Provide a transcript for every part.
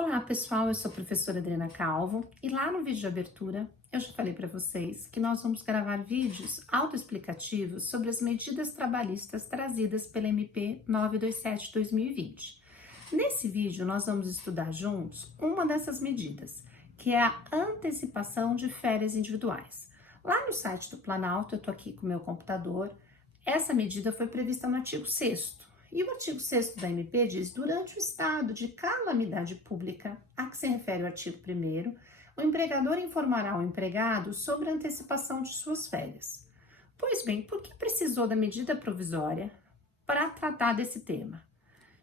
Olá pessoal, eu sou a professora Adriana Calvo e lá no vídeo de abertura eu já falei para vocês que nós vamos gravar vídeos autoexplicativos sobre as medidas trabalhistas trazidas pela MP 927/2020. Nesse vídeo nós vamos estudar juntos uma dessas medidas, que é a antecipação de férias individuais. Lá no site do Planalto, eu estou aqui com o meu computador, essa medida foi prevista no artigo 6º. E o artigo 6º da MP diz: durante o estado de calamidade pública, a que se refere o artigo 1º, o empregador informará ao empregado sobre a antecipação de suas férias. Pois bem, por que precisou da medida provisória para tratar desse tema?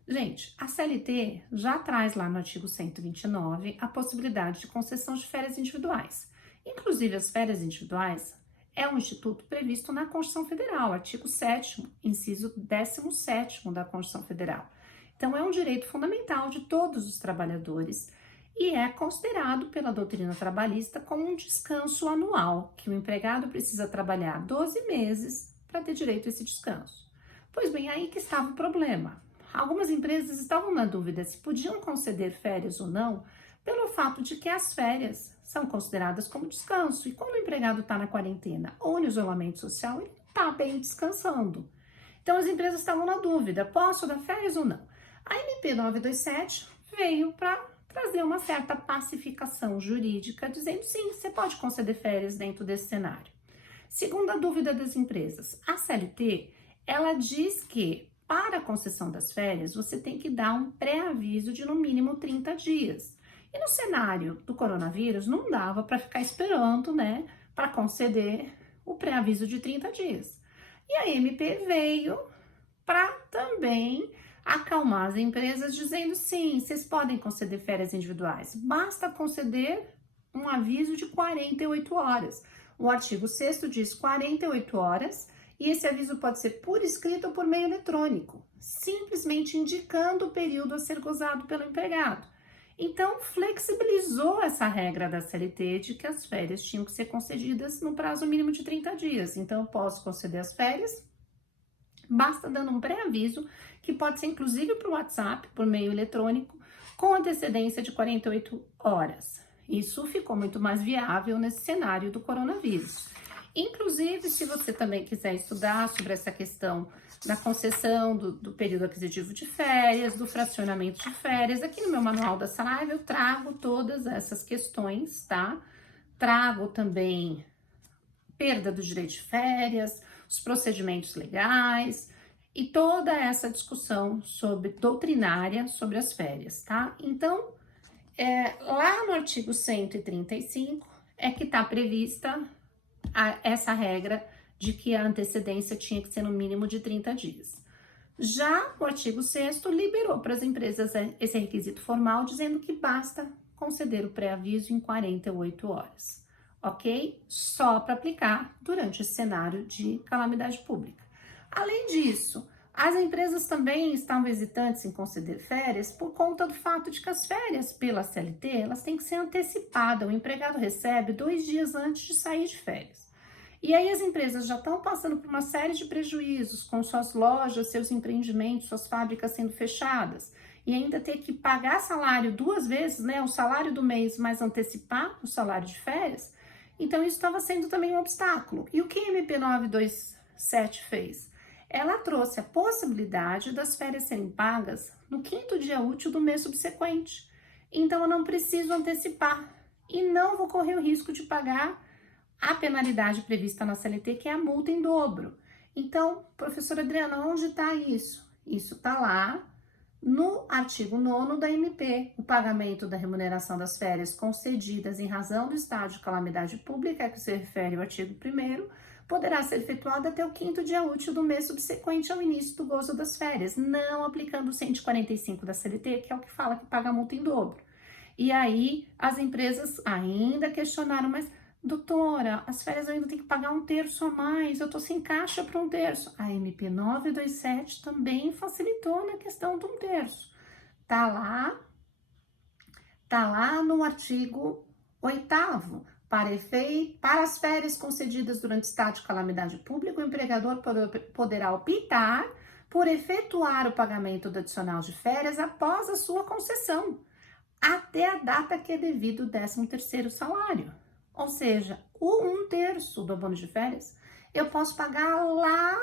Gente, a CLT já traz lá no artigo 129 a possibilidade de concessão de férias individuais. Inclusive, as férias individuais é um instituto previsto na Constituição Federal, artigo 7º, inciso 17º da Constituição Federal. Então, é um direito fundamental de todos os trabalhadores e é considerado pela doutrina trabalhista como um descanso anual, que o empregado precisa trabalhar 12 meses para ter direito a esse descanso. Pois bem, aí que estava o problema. Algumas empresas estavam na dúvida se podiam conceder férias ou não, pelo fato de que as férias são consideradas como descanso. E quando o empregado está na quarentena ou no isolamento social, ele está bem descansando. Então, as empresas estavam na dúvida, posso dar férias ou não? A MP 927 veio para trazer uma certa pacificação jurídica, dizendo sim, você pode conceder férias dentro desse cenário. Segundo a dúvida das empresas, a CLT, ela diz que para a concessão das férias, você tem que dar um pré-aviso de no mínimo 30 dias. E no cenário do coronavírus, não dava para ficar esperando, né, para conceder o pré-aviso de 30 dias. E a MP veio para também acalmar as empresas, dizendo sim, vocês podem conceder férias individuais, basta conceder um aviso de 48 horas. O artigo 6º diz 48 horas, e esse aviso pode ser por escrito ou por meio eletrônico, simplesmente indicando o período a ser gozado pelo empregado. Então, flexibilizou essa regra da CLT de que as férias tinham que ser concedidas no prazo mínimo de 30 dias. Então, eu posso conceder as férias, basta dando um pré-aviso, que pode ser inclusive por WhatsApp, por meio eletrônico, com antecedência de 48 horas. Isso ficou muito mais viável nesse cenário do coronavírus. Inclusive, se você também quiser estudar sobre essa questão da concessão do período aquisitivo de férias, do fracionamento de férias, aqui no meu manual da Saraiva eu trago todas essas questões, tá? Trago também perda do direito de férias, os procedimentos legais e toda essa discussão sobre doutrinária sobre as férias, tá? Então, lá no artigo 135 é que está prevista essa regra de que a antecedência tinha que ser no mínimo de 30 dias. Já o artigo 6º liberou para as empresas esse requisito formal, dizendo que basta conceder o pré-aviso em 48 horas, ok? Só para aplicar durante esse cenário de calamidade pública. Além disso, as empresas também estavam hesitantes em conceder férias por conta do fato de que as férias pela CLT, elas têm que ser antecipadas. O empregado recebe 2 dias antes de sair de férias. E aí as empresas já estão passando por uma série de prejuízos com suas lojas, seus empreendimentos, suas fábricas sendo fechadas. E ainda ter que pagar salário 2 vezes, né? O salário do mês, mas antecipar o salário de férias. Então isso estava sendo também um obstáculo. E o que a MP 927 fez? Ela trouxe a possibilidade das férias serem pagas no 5º dia útil do mês subsequente. Então, eu não preciso antecipar e não vou correr o risco de pagar a penalidade prevista na CLT, que é a multa em dobro. Então, professora Adriana, onde está isso? Isso está lá no artigo 9º da MP, o pagamento da remuneração das férias concedidas em razão do estado de calamidade pública, que se refere ao artigo 1º, poderá ser efetuado até o 5º dia útil do mês subsequente ao início do gozo das férias, não aplicando o 145 da CLT, que é o que fala que paga a multa em dobro. E aí, as empresas ainda questionaram, mas doutora, as férias eu ainda tenho que pagar 1/3 a mais, eu tô sem caixa para 1/3. A MP 927 também facilitou na questão do 1/3. Tá lá no artigo 8º. Para as férias concedidas durante estado de calamidade pública, o empregador poderá optar por efetuar o pagamento do adicional de férias após a sua concessão, até a data que é devido o 13º salário. Ou seja, o 1/3 do abono de férias eu posso pagar lá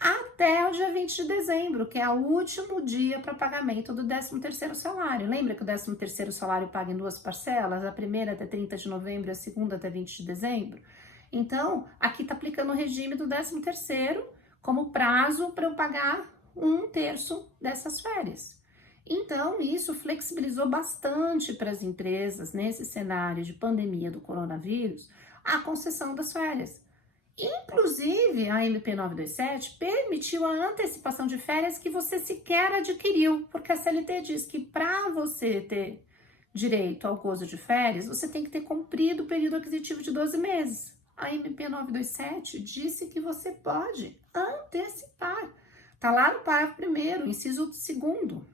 até o dia 20 de dezembro, que é o último dia para pagamento do 13º salário. Lembra que o 13º salário paga em 2 parcelas, a primeira até 30 de novembro e a segunda até 20 de dezembro? Então, aqui está aplicando o regime do 13º como prazo para eu pagar 1/3 dessas férias. Então, isso flexibilizou bastante para as empresas, nesse cenário de pandemia do coronavírus, a concessão das férias. Inclusive, a MP 927 permitiu a antecipação de férias que você sequer adquiriu, porque a CLT diz que para você ter direito ao gozo de férias, você tem que ter cumprido o período aquisitivo de 12 meses. A MP 927 disse que você pode antecipar. Está lá no parágrafo 1º, inciso 2º.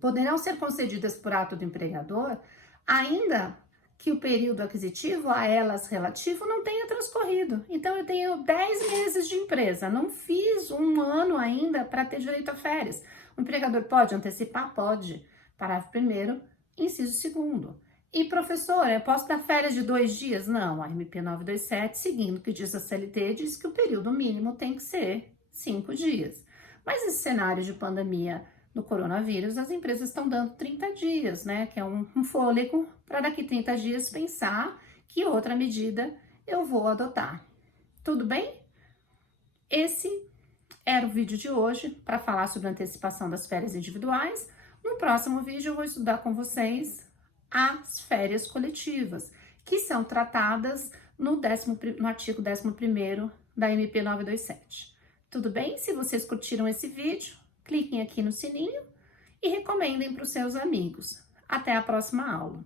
Poderão ser concedidas por ato do empregador, ainda que o período aquisitivo a elas relativo não tenha transcorrido. Então, eu tenho 10 meses de empresa, não fiz um ano ainda para ter direito a férias. O empregador pode antecipar? Pode. Parágrafo 1º, inciso 2º. E, professora, eu posso dar férias de 2 dias? Não, a MP 927, seguindo o que diz a CLT, diz que o período mínimo tem que ser 5 dias. Mas esse cenário de pandemia no coronavírus, as empresas estão dando 30 dias, né? Que é um fôlego para daqui 30 dias pensar que outra medida eu vou adotar. Tudo bem? Esse era o vídeo de hoje para falar sobre a antecipação das férias individuais. No próximo vídeo eu vou estudar com vocês as férias coletivas, que são tratadas no artigo 11º da MP 927. Tudo bem? Se vocês curtiram esse vídeo, cliquem aqui no sininho e recomendem para os seus amigos. Até a próxima aula!